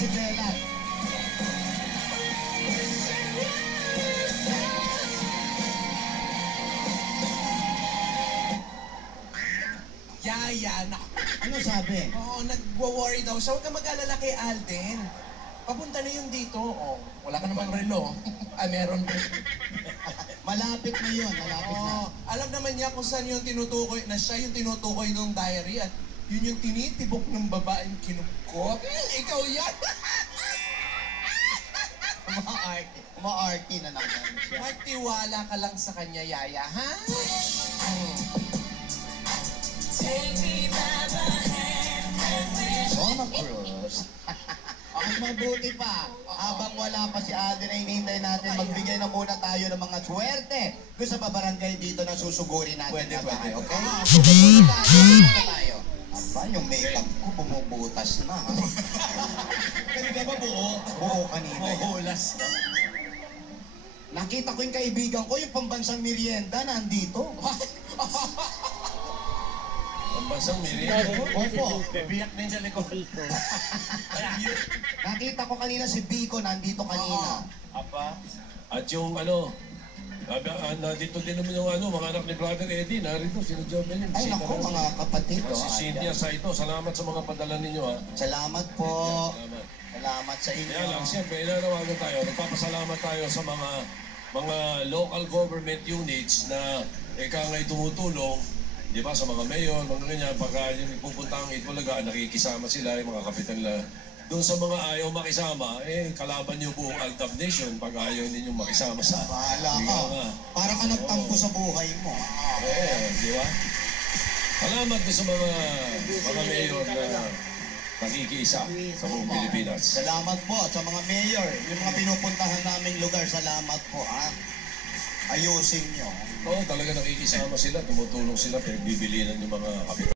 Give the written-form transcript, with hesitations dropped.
si Bella. Yaya, Ano sabi? Oo, nagwo-worry daw siya. Huwag ka mag-alala kay Alden. Papunta na yung dito. Oh, wala ka namang relo. Meron. Malapit na yun, malapit na. Oo, alam naman niya kung saan yung tinutukoy, na siya yung tinutukoy ng diary at yun yung tinitibok ng babaeng kinukot. Ikaw yan! Uma-arty na naman siya. Magtiwala ka lang sa kanya, Yaya, ha? Mama Cruz. Ang mabuti pa, habang wala pa si Alden ay hinihintay natin, magbigay na muna tayo ng mga swerte doon sa pabarangay dito na susugurin natin. Pwede, na pwede. okay? Susugurin tayo. Aba, yung makeup ko bumubutas na. Kanina ba buo? Oo, kanina. Mahulas ka. Nakita ko yung kaibigan ko, yung pambansang merienda, nandito. Pambansang merienda. Opo. Biyak din sa likod. Nakita ko kanina si Biko, nandito kanina. Apa? At yung ano, nandito din naman yung ano, mga anak ni Brother Eddie, narito, sino Jovelyn. Ay, naku, mga kapatid. Si Cynthia Saito, salamat sa mga padala ninyo, ha. Salamat po. Salamat. Salamat sa inyo. Kaya lang, siyempre, inanawagan tayo, nagpapasalamat tayo sa mga local government units na nga'y tumutulong, di ba, sa mga mayor, mga ganyan, pagka yung pupunta ang Itbulaga, nakikisama sila, yung mga kapitan na doon sa mga ayaw makisama, kalaban niyo buong Aldab Nation pag ayaw ninyong makisama sa... Bahala ka. Para ka nagtampo sa buhay mo. Oo, di ba? Salamat din sa mga mayor na nakikiisa sa buong Pilipinas. Salamat po at sa mga mayor, yung mga pinupuntahan naming lugar, salamat po, ha? Ayusin nyo. Oo, talaga nakikisama sila, tumutulong sila, pinagbibili ng mga kapitan.